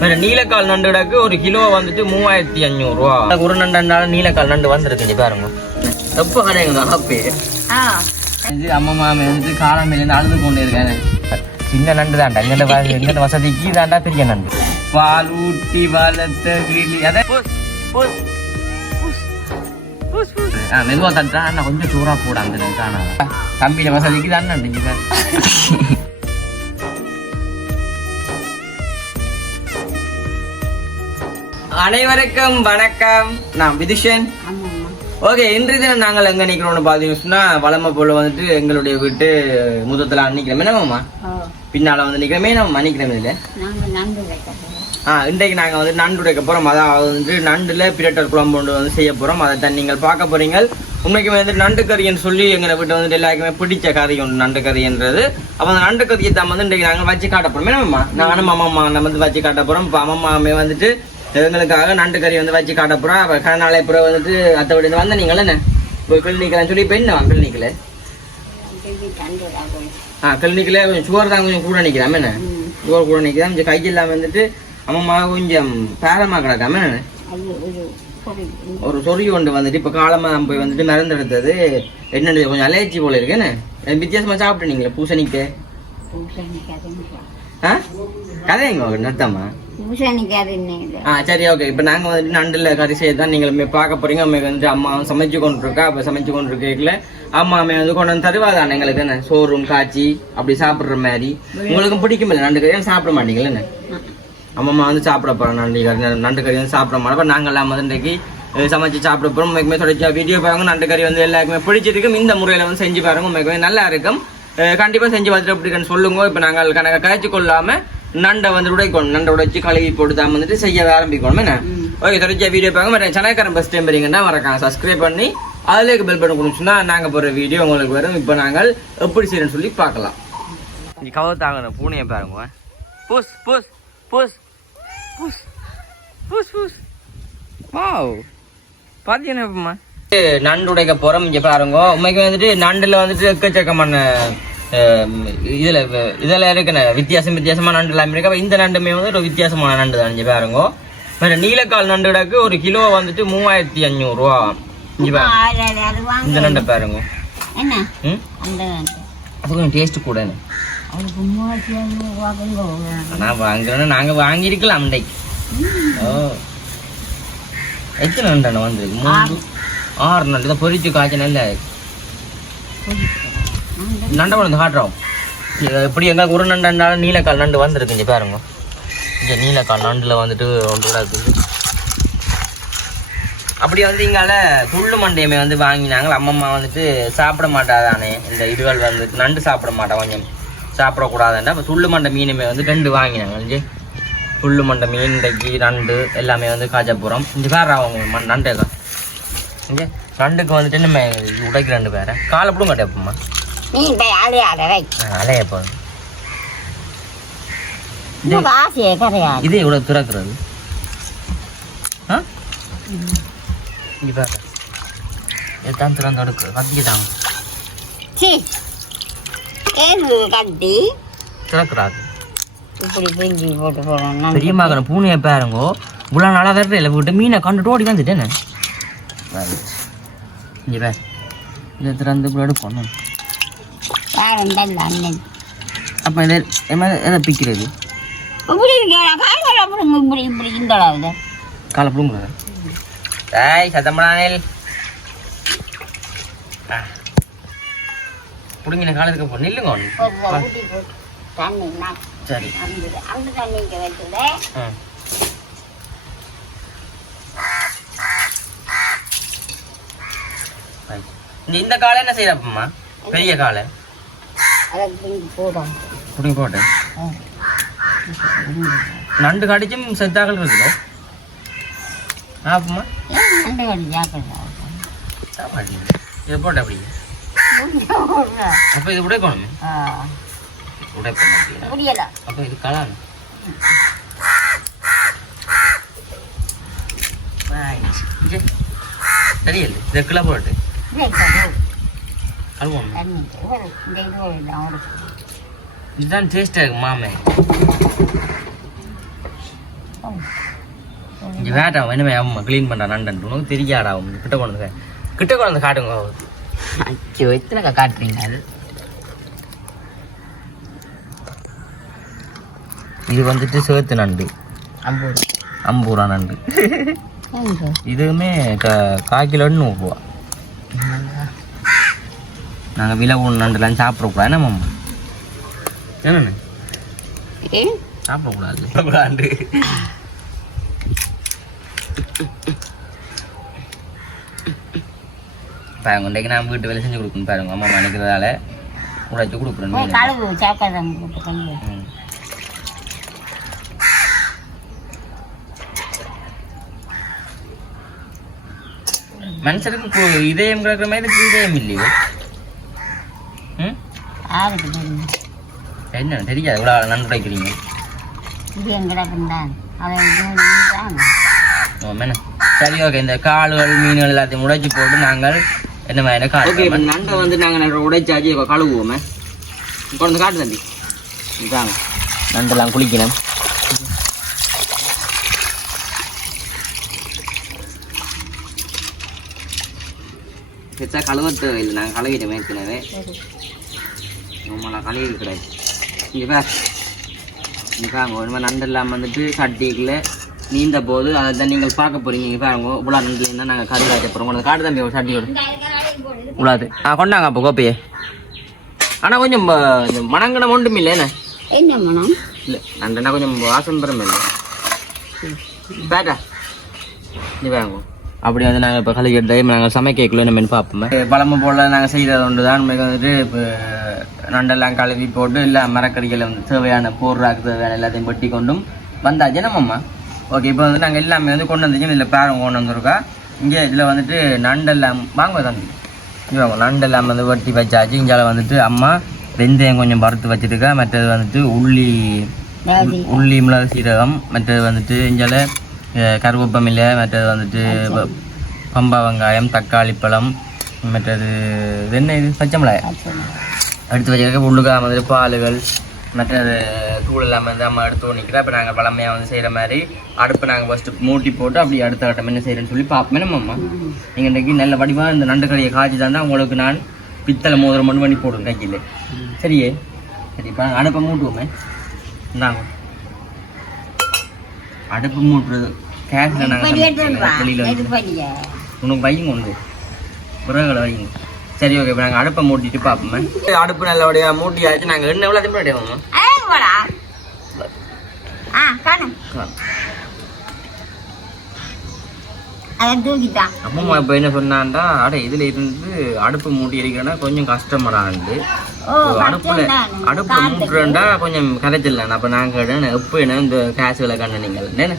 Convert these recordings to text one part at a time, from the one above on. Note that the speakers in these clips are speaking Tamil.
வேற நீலக்கால் நண்டு கிடக்கு ஒரு கிலோ வந்துட்டு 3500 ரூபா. ஒரு நண்டால நீலக்கால் நண்டு வந்துருக்கு பாருங்க. எப்ப கிடையாது அப்பே இது அம்மா மாமே வந்துட்டு காலமையிலேருந்து அழுது கொண்டு இருக்காங்க. சின்ன நண்டு தாண்டா எங்கிட்ட வசதிக்கு தாண்டா பெரிய நண்டு. பால் ஊட்டி வளர்த்த கிளி அதை மெதுவா தட்டா நான் கொஞ்சம் சூறா போட அந்த காணா தம்பியில வசதிக்கு தான் நண்டு. அனைவருக்கும் வணக்கம். நான் விதுஷன். ஓகே, இன்றைய தினம் நாங்கள் எங்க நிக்கிறோம்னு பாத்தீங்கன்னா வளமை போல வந்துட்டு எங்களுடைய வீட்டு முதத்துல நிக்கிறோம். என்னமாம்மா பின்னால வந்து நிக்கிறோமே நம்ம நிக்கிறோம். இதுல இன்றைக்கு நாங்க வந்து நண்டு உடைக்க போறோம். அதாவது வந்து நண்டுல பிரட்டர் குழம்பு ஒன்று வந்து செய்ய போறோம். அதை தான் நீங்கள் பார்க்க போறீங்க. உண்மைக்கு வந்து நண்டு கறின்னு சொல்லி எங்களை வீட்டை வந்துட்டு எல்லாருக்குமே பிடிச்ச கறி ஒன்று நண்டு கறின்றது. அப்போ அந்த நண்டு கறியை தான் வந்து இன்றைக்கு நாங்கள் வச்சு காட்ட போறோம். என்னம்மா நானும் அம்மா நம்ம வந்து வச்சு காட்ட போறோம். இப்போ அம்மாமே வந்துட்டு எங்களுக்காக நண்டு கறி வந்து வச்சு காட்ட போறோம். அப்போ கனாலே அப்புறம் வந்துட்டு அத்தோட வந்த நீங்களே என்ன கிளினிக்கலாம் சொல்லி இப்போ என்ன கிளினிக்கில் கிளினிக்கில் கொஞ்சம் சுகர் தான் கொஞ்சம் கூட நிற்கிறாம என்ன சுகர் கூட நிற்கிறான். கொஞ்சம் கையில் இல்லாமல் வந்துட்டு அம்மா கொஞ்சம் பேரமாக கிடக்காம என்ன ஒரு சொறி ஒன்று வந்துட்டு இப்போ காலமாக போய் வந்துட்டு மருந்து எடுத்தது என்னது கொஞ்சம் அலர்ஜி போல இருக்கு. என்ன வித்தியாசமாக சாப்பிட்டு நீங்களே பூசணிக்கு கதைங்க நிறுத்தம்மா. சரி, ஓகே. இப்போ நாங்கள் வந்துட்டு நண்டுல கறி செய்யதான் நீங்கள் பார்க்க போறீங்க. அம்மா வந்துட்டு அம்மா சமைச்சு கொண்டு இருக்கா. அப்போ சமைச்சு கொண்டு இருக்கல அம்மாமே வந்து கொண்டு வந்து தருவாதான் எங்களுக்கு என்ன சோறும் காய்ச்சி அப்படி சாப்பிட்ற மாதிரி. உங்களுக்கும் பிடிக்கும் இல்லை நண்டு கறி சாப்பிட மாட்டீங்களா? என்ன அம்மா வந்து சாப்பிட போறோம் நண்டு கறி வந்து சாப்பிட மாட்டோம். நாங்கள் எல்லாம் வந்து இன்றைக்கு சமைச்சு சாப்பிட போறோம். உண்மைக்குமே சொல்லிச்சா வீடியோ பாருங்க. நண்டு கறி வந்து எல்லாருக்குமே பிடிச்சிருக்கும். இந்த முறையில வந்து செஞ்சு பாருங்க. உண்மைக்குமே நல்லா இருக்கும். கண்டிப்பா செஞ்சு பார்த்துட்டு எப்படி சொல்லுங்க. இப்போ நாங்கள் கணக்கை காய்ச்சி கொள்ளாம நண்டை வந்து உடைக்கணும். நண்டை உடைச்சு கழுவி போட்டு தான் வந்துட்டு செய்ய ஆரம்பிக்கணும். என்ன ஓகே, தொடர்ச்சியா வீடியோ பாருங்க. சேனல்காரன் ஃபர்ஸ்ட் டைம் வரீங்கன்னா மறக்காம சப்ஸ்கிரைப் பண்ணி அதுலேயே பெல் பட்டன் கொடுத்துன்னா நாங்கள் போகிற வீடியோ உங்களுக்கு வரும். இப்போ நாங்கள் எப்படி செய்யணும்னு சொல்லி பார்க்கலாம். இங்கே கவத்தாங்கண்ணா பூனையை பாருங்க. பூஸ் பூஸ் பூஸ் பூஸ் பூஸ் பூஸ் வாவ் பார்த்தீங்கன்னா நண்டு உடைக்க போகிறோம். இங்கே பாருங்க. உண்மைக்கு வந்துட்டு நண்டில் வந்துட்டு எக்கச்சக்கமான இதில் இருக்குண்ணே வித்தியாசமான நண்டு எல்லாம் இருக்கு. இந்த நண்டுமே வந்து ஒரு வித்தியாசமான நண்டு தான். இங்கே பாருங்க. வேற நீலக்கால் நண்டு கிடக்கு ஒரு கிலோ வந்துட்டு 3500 ரூபா. இந்த நண்டை பாருங்க. அது கொஞ்சம் டேஸ்ட் கூட. நான் வாங்குறேன்னு நாங்க வாங்கிருக்கலாம் அண்டைக்கு. எத்தனை நண்டு வந்துருக்கு? 6 நண்டு தான் பொரிச்சு காய்ச்சல் நல்ல நண்டை கொண்டு காட்டுறோம். இப்படி எங்களுக்கு ஒரு நண்டாலும் நீலக்கால் நண்டு வந்துருக்கு. இங்கே பாருங்க. இங்கே நீலக்கால் நண்டுல வந்துட்டு ஒன்று கூட இருக்குது. அப்படி வந்து இங்கால துள்ளு மண்டையுமே வந்து வாங்கினாங்க. அம்மம்மா வந்துட்டு சாப்பிட மாட்டாதானே இந்த இதுகள் வந்துட்டு நண்டு சாப்பிட மாட்டா, கொஞ்சம் சாப்பிடக்கூடாதுன்னா இப்போ துள்ளு மண்டை மீனுமே வந்து 2 வாங்கினாங்க. இங்கே துள்ளு மண்டை மீன் இன்றைக்கு நண்டு எல்லாமே வந்து காய்ச்சப்புறம். இங்கே வேற அவங்க நண்டுக்கா இங்கே நண்டுக்கு வந்துட்டு நம்ம உடைக்கு 2 பேரை காலை பிடும் கட்டப்போம்மா அலைய போதும். இது இவ்வளோ திறக்கிறது. இங்கே பாரு எத்தான் திறந்து எடுக்கு கத்திக்கிட்டாங்க திறக்கிறாங்க. பெரிய மகன பூனையை பாருங்கோ. இவ்வளோ நாளாக வேறு இல்லை விட்டு மீனை கண்டுட்டு ஓடி வந்துட்டேன்னு. இங்கே பேர் இதை திறந்து இப்படி எடுக்கணும். அப்போ இதை எதை பிக்கிறது காலை பிடுங்குறது. ஏய் சத்தம்படானேல் பிடுங்கின காலம் இருக்க போ நில்லுங்க. சரி இந்த காலை என்ன செய்யறப்பம்மா? பெரிய காலை புடிங்க போட்டு நண்டு கடிச்சும் செத்தாக்கள் இருக்குது. ஆப்பம்மா இதை போட்ட அப்படி அப்போ இது உடைக்கணும். உடைக்கணும் அப்போ இது கலான தெரியல. இதை கிளை போட்டு இதுதான் டேஸ்டா இருக்கு மாமே. இங்கே வேட்டாவும் என்ன அம்மா க்ளீன் பண்ணுறா நண்டன் உனக்கு தெரியாடாவும் கிட்ட கொண்டு காட்டுங்க அச்சோ எத்தனை காட்டுறீங்க அது இது வந்துட்டு சேத்து நண்டு அம்பூரா நண்டு இதுவுமே 1/4 கிலோ 100 ரூபா நாங்கள் விலை ஒன்று நண்டுலாம் சாப்பிடக்கூடாது என்ன மாமா என்னண்ணே சாப்பிடக்கூடாது பாருங்க இன்றைக்கு நான் வீட்டு வேலை செஞ்சு கொடுக்கணும் பாருங்க அம்மா நினைக்கிறதால உடைச்சு கொடுக்குறேன் மனுஷருக்கு இதயம் கிடக்கிற மாதிரி இதயம் இல்லையோ என்ன தெரியாது இவ்வளோ நண்டு உடைக்கிறீங்க சரி ஓகே இந்த கால்கள் மீன்கள் எல்லாத்தையும் உடைச்சி போட்டு நாங்கள் என்ன மாதிரி ஓகே இப்போ நண்டை வந்து நாங்கள் உடைச்சாச்சு கழுவுவோமே கொண்டு காட்டு தம்பி இதாங்க நண்டெல்லாம் குளிக்கணும் பெருசாக கழுவ தேவையில்லை நாங்கள் கழுவிட்டோம் ஏற்கனவே நம்மளாம் கழுவி இருக்கிறாரு இங்கே பாருங்க ஒரு மாதிரி நண்டெல்லாம் வந்துட்டு சட்டிக்குள்ளே நீந்த போது அதை தான் நீங்கள் பார்க்க போகிறீங்க இங்கே பாருங்க இவ்வளோ நண்டுலேருந்து தான் நாங்கள் கறி காய்ச்ச போகிறோம் உங்களுக்கு காட்டு தம்பி ஒரு சட்டியோடு இவ்வளோது கொண்டாங்க அப்போ கோப்பையே ஆனால் கொஞ்சம் மணங்கணம் ஒன்றும் இல்லை என்ன மனம் இல்லை நண்டுனா கொஞ்சம் வாசம் பெறும் இல்லை பேட்டா நீ வாங்க அப்படி வந்து நாங்கள் இப்போ கழுவிட்டு நாங்கள் சமைக்கல என்ன மெனு பார்ப்போமே பழம்பு போல் நாங்கள் செய்கிறது ஒன்று தான் நமக்கு வந்துட்டு இப்போ நண்டெல்லாம் கழுவி போட்டு இல்லை மரக்கறிகளை வந்து தேவையான போடுறாக்கு தேவையான எல்லாத்தையும் வெட்டி கொண்டும் வந்தாச்சு நம்மம்மா ஓகே இப்போ வந்து நாங்கள் எல்லாமே வந்து கொண்டு வந்துச்சு இதில் பேரம் கொண்டு வந்துருக்கா இங்கே இதில் வந்துட்டு நண்டெல்லாம் வாங்க தம்பி இங்கே வாங்க நண்டெல்லாம் வந்து வெட்டி வச்சாச்சு இங்கே வந்துட்டு அம்மா வெந்தயம் கொஞ்சம் வறுத்து வச்சுருக்கா மற்றது வந்துட்டு உள்ளி மிளகு சீரகம் மற்றது வந்துட்டு இங்கே கருவேப்பமில்லை மற்றது வந்துட்டு பம்பா வெங்காயம் தக்காளி பழம் மற்றது என்ன இது பச்சை மிளகாய் எடுத்து வச்சுருக்க உள்ளுக்காக வந்துட்டு பாலுகள் மற்றது தூள் இல்லாமல் வந்து அம்மா எடுத்து ஒன்றிக்கிறா இப்போ நாங்கள் பழமையாக வந்து செய்கிற மாதிரி அடுப்பு நாங்கள் ஃபஸ்ட்டு மூட்டி போட்டு அப்படி அடுத்த கட்டம் என்ன செய்கிறேன்னு சொல்லி பார்ப்போமே நம்மம்மா நீங்கள் இன்றைக்கி நல்ல வடிவாக இந்த நண்டு கறியை காய்ச்சி தான் உங்களுக்கு நான் பித்தளை மோதிரம் மண் பண்ணி போடுவேன் கையில் சரியே சரி இப்போ நாங்கள் அடுப்பை மூட்டுவோமே இந்தாங்க அடுப்பு மூட்டுறது கேஸில் நாங்கள் வெளியில் உனக்கு வைங்க உண்டு உறவுகளை வைங்க சரி ஓகே இப்போ நாங்கள் அடுப்பை மூட்டிட்டு பார்ப்போமே அடுப்பு நல்லபடியாக மூட்டி ஆச்சு நாங்கள் எண்ணெய் எவ்வளோ திரும்ப அடைவோம்மா அம்மா இப்போ என்ன சொன்னான்டா இதில் இருந்து அடுப்பு மூட்டி இருக்கிறேன்னா கொஞ்சம் கஷ்டமாடாண்டு அடுப்புல மூட்டுறேன்டா கொஞ்சம் கரைச்சிடலாம் அப்போ நாங்கள் எப்போ என்ன இந்த கேஸுகளை கண்ண நீங்கள் என்ன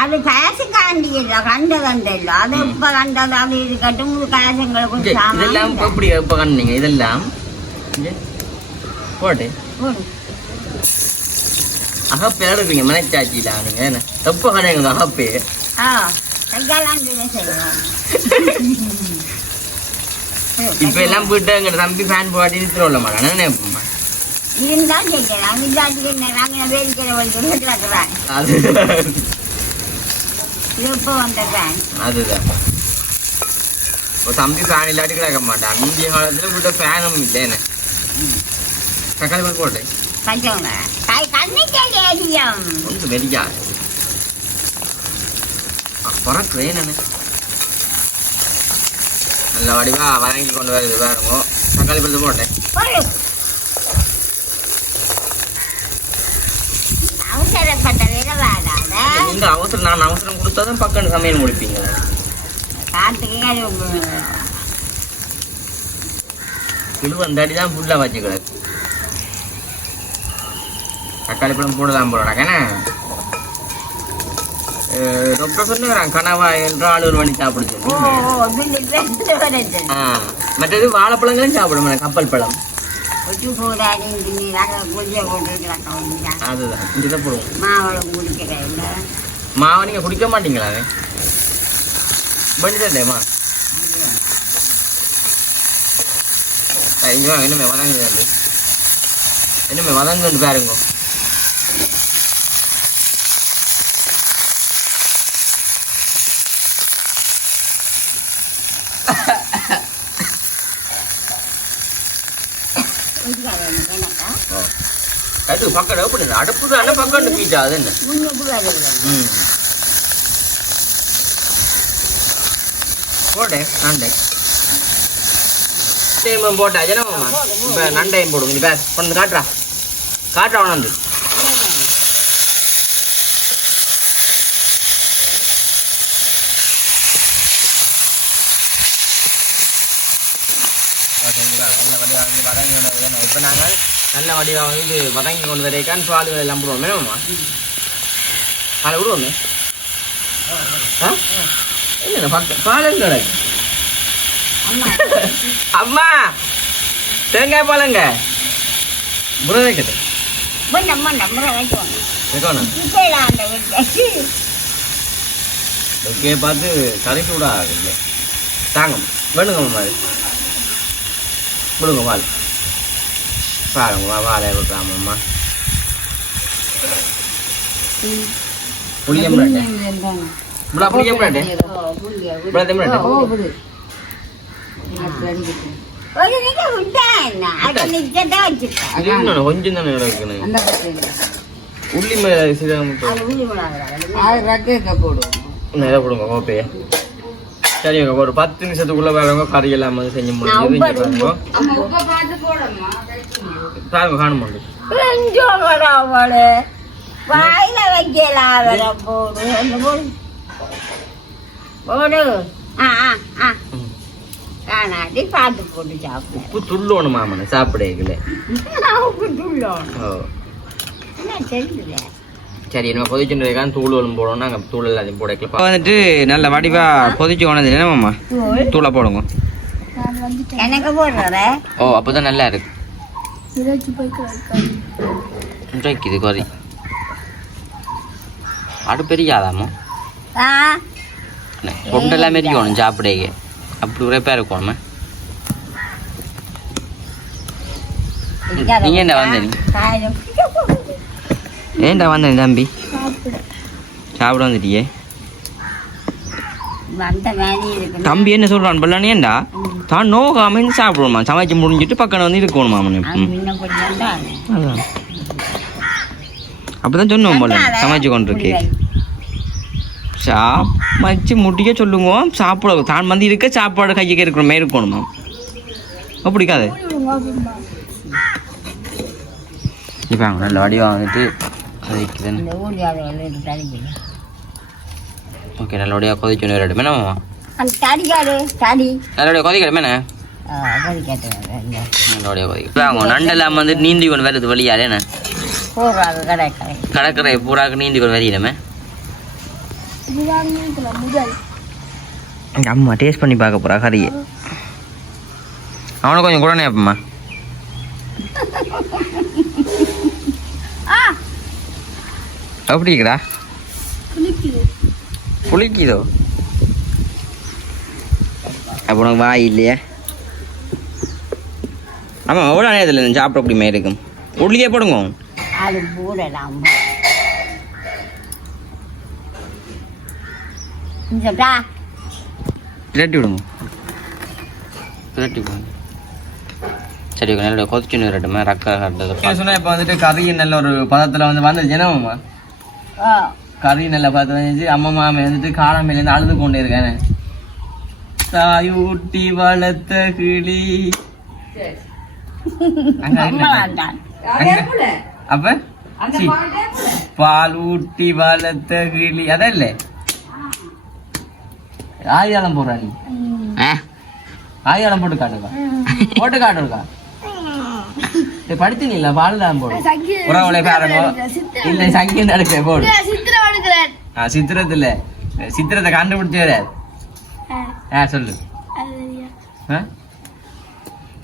அது காசு காண்டியல்ல கண்டதல்ல அது இப்ப கண்டது அது இது கட்டும் காசுங்களுக்கு இதெல்லாம் எப்படி எப்ப கண்டீங்க இதெல்லாம் போட்டு அகப்பே எடுப்பீங்க மனைச்சாச்சில நீங்க என்ன எப்ப கண்டீங்க அகப்பே இப்ப எல்லாம் போயிட்டு எங்க தம்பி ஃபேன் போட்டி நிறுத்த மாட்டானே நினைப்போம்மா இருந்தாலும் கேட்கலாம் இல்லாட்டி நாங்க வேடிக்கை வலிக்கிறேன் அதுதான் தம்பி ஃபேன் இல்லாட்டி கிடக்க மாட்டான் முந்தைய காலத்துல விட்ட ஃபேனும் இல்லை என்ன தக்காளி பழம் போட்டு கொஞ்சம் வெடிக்கா பிறக்குதே நான் நல்ல வடிவா வதங்கி கொண்டு வருது பாருங்க தக்காளி பழத்தை போட்டேன் நீங்க அவசரம் நான் அவசரம் கொடுத்தாதான் பக்கம் சமையல் முடிப்பீங்க கிழு அந்த அடிதான் ஃபுல்லா வச்சு கிடக்கு தக்காளி பழம் போடலாம் போடாக்கண்ணே டாக்டர் சொன்னாங்க கனவா என்ற ஆளுநர் வண்டி சாப்பிடுச்சு மற்றது வாழைப்பழங்களும் சாப்பிடும் கப்பல் பழம் அதுதான் இங்கதான் போடுவோம் மாவை நீங்க குடிக்க மாட்டீங்களா பண்ணிட்டேம்மா இங்க இன்னுமே வதங்குது இன்னுமே வதங்குன்னு பாருங்க அது பக்கம் ஓப்பன் அடுப்பு தானே பக்கம் பீச்சா அது என்ன போட்டேன் நண்டை போட்டா ஜனமாமா இப்போ நண்டையும் போடுங்க இப்போ கொண்டு காட்டுறா உணர்ந்து இப்போ நாங்கள் நல்ல வடிவாக வந்து வதங்கி கொண்டு வரைக்கான் பாலுகள் எல்லாம் போடுவோம் வேணுமா அதில் விடுவோமே இல்லை பால் கிடக்கு அம்மா தேங்காய் பாலங்க முறை வைக்கட்டு ஓகே பார்த்து கரைக்கு விடாது இல்லை தாங்க வேணுங்க மாதிரி விடுங்க பால் பாருங்க வாழை விட்டுறாமம்மா புளியம் புளியம் கொஞ்சம் தானே கிடக்குன்னு உள்ளி போடுங்க ஓப்பே சரி ஒரு 10 நிமிஷத்துக்குள்ள வேறவங்க கறி எல்லாம் வந்து செஞ்சு முடிஞ்சு பாருங்க காணும் வாயில வைக்கலாம் போடு காணாடி பார்த்து போட்டு சாப்பிடு உப்பு துள்ளோணும் மாமனை சாப்பிடல உப்பு துள்ளோணும் என்ன தெரியல சரி நம்ம கொதிச்சுருக்கான் தூள் போடணும் நாங்கள் தூள் எல்லாத்தையும் போடக்கலாம் வந்துட்டு நல்ல வடிவாக கொதிச்சு போனது என்ன மாமா தூளை போடுங்க எனக்கு போடுற ஓ அப்போதான் நல்லா இருக்கு இது கறி அடுப்பெரியாதாமோ கொண்டெல்லாம் மெரிக்கணும் சாப்பிடே அப்படி உரைப்பா இருக்கணுமே நீங்க என்ன வந்தீங்க ஏன்டா வந்தேன் தம்பி சாப்பிட வந்துட்டியே தம்பி என்ன சொல்றான் பல்லானே ஏண்டா தான் நோகாம சாப்பிடுவோமா சமைச்சு முடிஞ்சிட்டு பக்கம் வந்து இருக்கணுமா அதான் அப்பதான் சொன்னோம் போல சமைச்சு கொண்டு இருக்கே சமைச்சு முடிக்க சொல்லுங்க சாப்பிட தான் வந்து இருக்க சாப்பாடு கைக்கு இருக்கிற மாதிரி இருக்கணுமா அப்படிக்காது இப்போ நல்ல வடிவாக வந்துட்டு ஓகே நல்லபடியாக கொதிச்சு ரெண்டு மேனம்மா நல்லபடியாக கொதிக்கிற மேனே நல்லபடியாக கொதிக்க நண்டெல்லாம் வந்து நீந்தி கொண்டு வருது வழியாலே என்ன கடற்கரை பூராக்கு நீந்தி கொண்டு வரையிடமே அம்மா டேஸ்ட் பண்ணி பார்க்க போறா கறியை அவனை கொஞ்சம் கூட அப்பம்மா அப்படிங்களா புளிக்குதோ அப்போ உனக்கு வாய் இல்லையா ஆமாம் எவ்வளோ நேரத்தில் சாப்பிட அப்படி மாதிரி இருக்கும் உள்ளியே போடுங்க அது போடலாம் பிரட்டி விடுங்க பிரட்டி விடுங்க சரி நல்ல கொதிச்சுன்னு வரட்டுமே ரக்கா சொன்னா இப்போ வந்துட்டு கறி நல்ல ஒரு பதத்தில் வந்து வந்தது ஜனமாம்மா கறி நல்ல பதத்தில் வந்துச்சு அம்மா மாமே வந்துட்டு காலமையிலேருந்து அழுது கொண்டே இருக்கேன் தாயூட்டி வளர்த்த கிளி அப்ப பால் ஊட்டி வளர்த்த கிளி அதான் இல்லை ஆயாளம் போடுறா நீ ஆயாளம் போட்டு காட்டுக்கா போட்டு காட்டுக்கா படித்தீங்களா பாலுதான் போடு உறவுகளை பாருங்க இல்ல சங்கியம் நடக்க போடு சித்திரத்துல சித்திரத்தை கண்டுபிடிச்சு வராது சொல்லு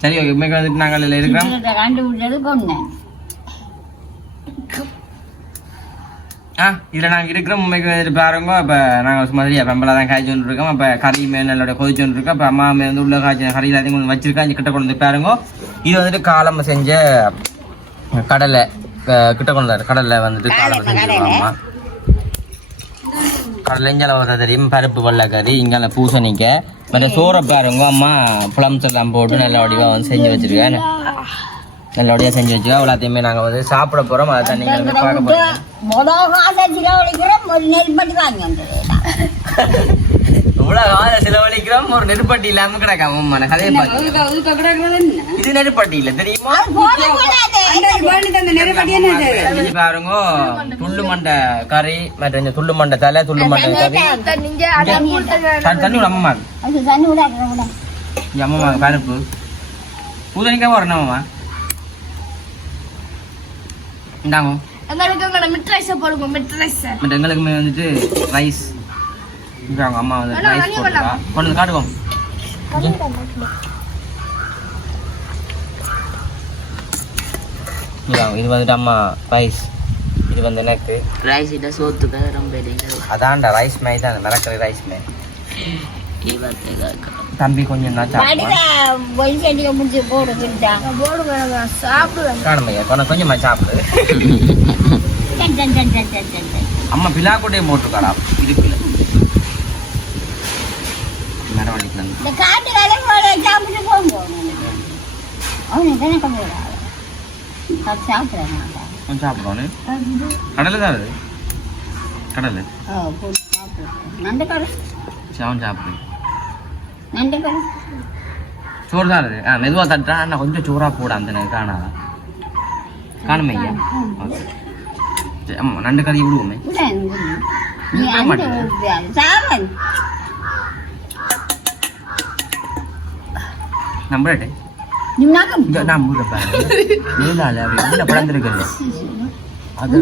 சரி ஓகே இன்னைக்கு வந்துட்டு நாங்கள் இருக்கிறோம் இதில் நாங்கள் இருக்கிறோம் உண்மைக்கு வந்துட்டு பாருங்க இப்போ நாங்கள் மாதிரியா பெம்பலாக தான் காய்ச்சி கொண்டு இருக்கோம் இப்போ கறி மேலோட கொதிச்சு கொண்டு இருக்கோம் இப்போ அம்மா வந்து உள்ள காய்ச்சி கறி எல்லாத்தையும் கொஞ்சம் வச்சிருக்கா இங்கே கிட்ட கொண்டு வந்து பாருங்க இது வந்துட்டு காலம்பு செஞ்ச கடலை கிட்ட கொண்டு கடலை வந்துட்டு காலம்பு செஞ்சுருக்கோம் அம்மா கடலை இஞ்சளவு தெரியும் பருப்பு வெள்ளைக்கறி இங்கே பூசணிக்க மற்ற சோறை பாருங்க அம்மா புளம்ஸ் எல்லாம் போட்டு நல்ல வடிவாக வந்து செஞ்சு வச்சிருக்கேன் நல்லபடியா செஞ்சு வச்சுக்கோ. எல்லாத்தையுமே நாங்க வந்து சாப்பிட போறோம். அதான் நீங்க பார்க்க போறீங்க. ஒரு நெருப்படி வாங்கி வந்தது இவ்வளவு கால செலவழிக்கிறோம், ஒரு நெருப்பட்டி இல்லாம கிடக்காம கதையை இது நெருப்பட்டி இல்ல தெரியுமா? பாருங்க, துள்ளு மண்டை கறி மற்றும் இந்த துள்ளு மண்டை தலை, துள்ளு மண்டை கறி. தண்ணி விட அம்மா, அம்மா பருப்பு பூதணிக்கா வரணும் அம்மா. இந்தாங்க எங்களுக்குமே வந்துட்டு ரைஸ். அவங்க அம்மா வந்து ரைஸ் போட்டுருக்கா. கொண்டு வந்து காட்டுவோம். இது வந்துட்டு அம்மா ரைஸ். இது வந்து எனக்கு ரைஸ் இட சோத்துக்கு ரொம்ப அதான்டா ரைஸ் மே தான் மிளக்கறி ரைஸ் மே. தம்பி கொஞ்சம் கொஞ்சமா சாப்பிடு. அம்மா பிலா கூட போட்டுருக்காடா இருக்குல்ல சாப்பிடுவோம். கடலை தான் அது கடலை சாவன் சாப்பிடு. சோறு தான் அது. மெதுவாக தட்டா நான் கொஞ்சம் சோறா போட அந்த எனக்கு காணாதா காணுமே ஐயா. ஆமா நண்டு கறி விடுவோமே. நம்புறேன் படந்திருக்கல அது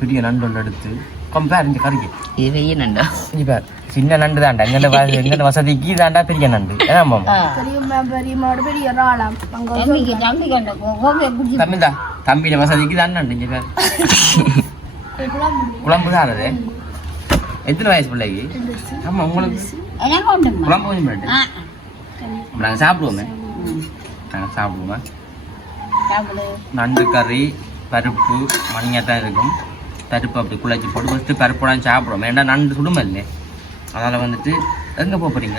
பெரிய நண்டு ஒன்று எடுத்து கம்பேர் இந்த கறிக்கு பெரிய நண்டா பேர் சின்ன நண்டு தாண்டா. எங்க வசதிக்கு தாண்டா பெரிய நண்டு. தமிழ்தா தம்பியோட வசதிக்கு தான் நண்டு. இங்க பேர் குழம்பு தான் அது. எத்தனை வயசு பிள்ளைக்கு? ஆமா உங்களுக்கு குழம்பு கொஞ்சம் நாங்கள் சாப்பிடுவோமே. நாங்கள் சாப்பிடுவோமே. நண்டு கறி பருப்பு மணியாக தான் இருக்கும். பருப்பு அப்படி குழச்சி போட்டு ஃபஸ்ட்டு பருப்புலாம் சாப்பிடுவோம். ஏன்னா நண்டு சுடுமை இல்லை. அதனால் வந்துட்டு எங்கே போகிறீங்க?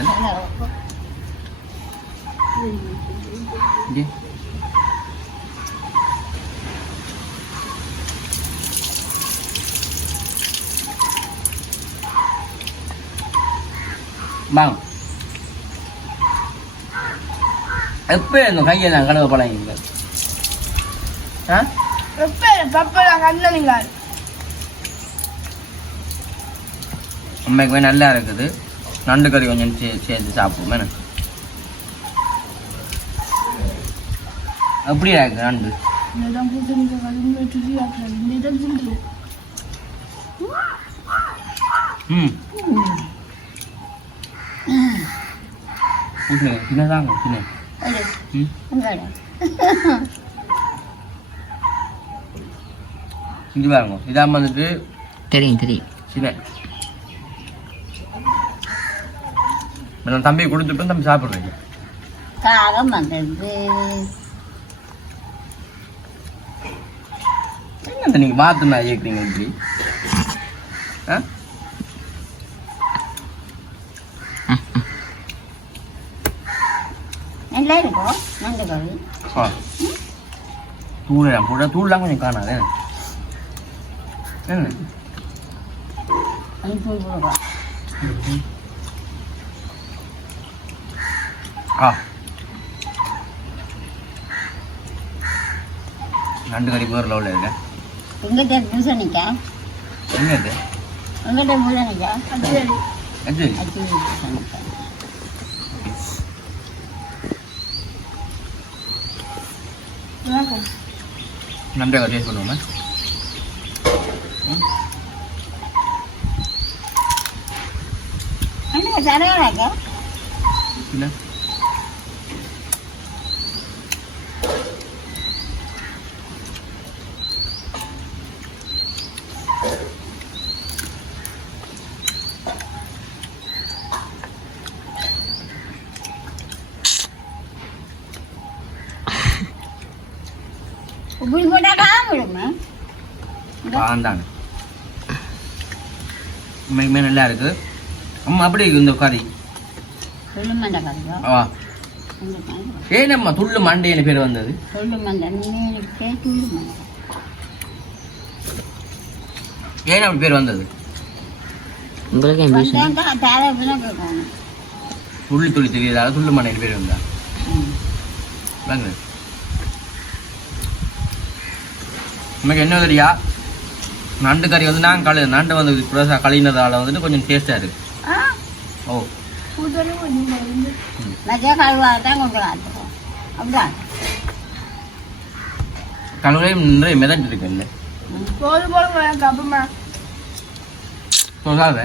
வாங்க. எப்போ இந்த கையெல்லாம் கழுவ பழங்க? உண்மைக்குமே நல்லா இருக்குது. நண்டு கறி கொஞ்சம் சேர்த்து சாப்பிடுவோம். அப்படியா இருக்கு நண்டு? ம் சின்னதாங்க சின்ன இங்கே பாருங்க. இதான் வந்துட்டு தெரியும் தெரியும் சின்ன நான் தம்பி கொடுத்துட்டு தம்பி சாப்பிட்றீங்க. காரம் வந்தது என்ன நீங்க மாத்துனா கேட்குறீங்க இப்படி? நல்லா இருக்கும் நண்டு கறி. தூள் போட தூள்லாம் கொஞ்சம் காணாது. என்ன தூள் போடுவா? நண்டு கறி போகிற லெவலில் இருக்கு. எங்கிட்ட பூசணிக்கா? எங்கிட்ட எங்கிட்ட பூசணிக்கா? நண்டு கறி சொல்லுவோமா? தரவாக்கா இல்லை இப்படி போட்டா காமிடுமா? தானே உண்மைக்குமே நல்லா இருக்கு. அம்மா அப்படி இருக்கு இந்த கறி. சொல்லுமாண்டா கறியா? ஏனம்மா துள்ளு மண்டைன்னு பேர் வந்தது? துள்ளு மண்டை துள்ளு மண்டை ஏன் அப்படி பேர் வந்தது? உங்களுக்கு என் பேசுறேன் துள்ளி துள்ளி தெரியுதால துள்ளு மண்டைன்னு பேர் வந்தா வாங்க. நமக்கு என்ன தெரியா நண்டு கறி வந்து நாங்கள் நண்டு வந்து புதுசாக கழினதால வந்துட்டு கொஞ்சம் டேஸ்டாக இருக்கு. ஓ கழுவையும் நிறைய மிதட்டு இருக்கு இல்லை சொல்லாத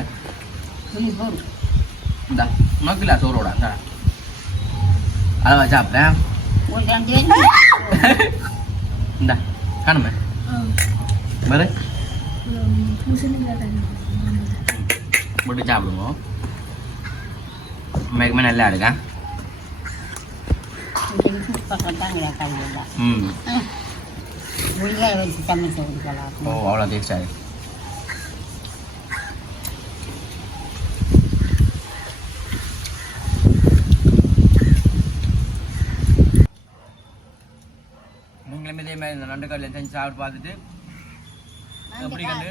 இந்த மக்களா சோறோட அந்த அளவா சாப்பிட்டேன் இந்த காணுமே வேறு போட்டு சாப்பிடுவோம். மேற்குமே நல்லா இருக்கா? ம் ஓ அவ்வளோ டேஸ்டாக இருக்கு. நீங்களும் இதே மாதிரி இந்த நண்டு கல்லை செஞ்சு சாப்பிட்டு பார்த்துட்டு எப்படி கண்டு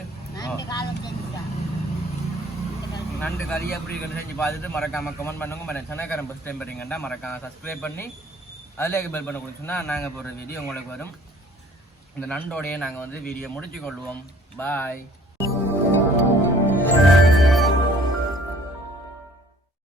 நண்டு கறி எப்படி கண்டு செஞ்சு பார்த்துட்டு மறக்காம கமெண்ட் பண்ணுங்க. சனக்காரன் ஃபஸ்ட் டைம் போறீங்கன்னா மறக்காம சப்ஸ்கிரைப் பண்ணி அதில் பெல் பண்ண கொடுத்தோன்னா நாங்கள் போடுற வீடியோ உங்களுக்கு வரும். இந்த நண்டோடையே நாங்கள் வந்து வீடியோ முடிச்சு கொள்வோம். பாய்.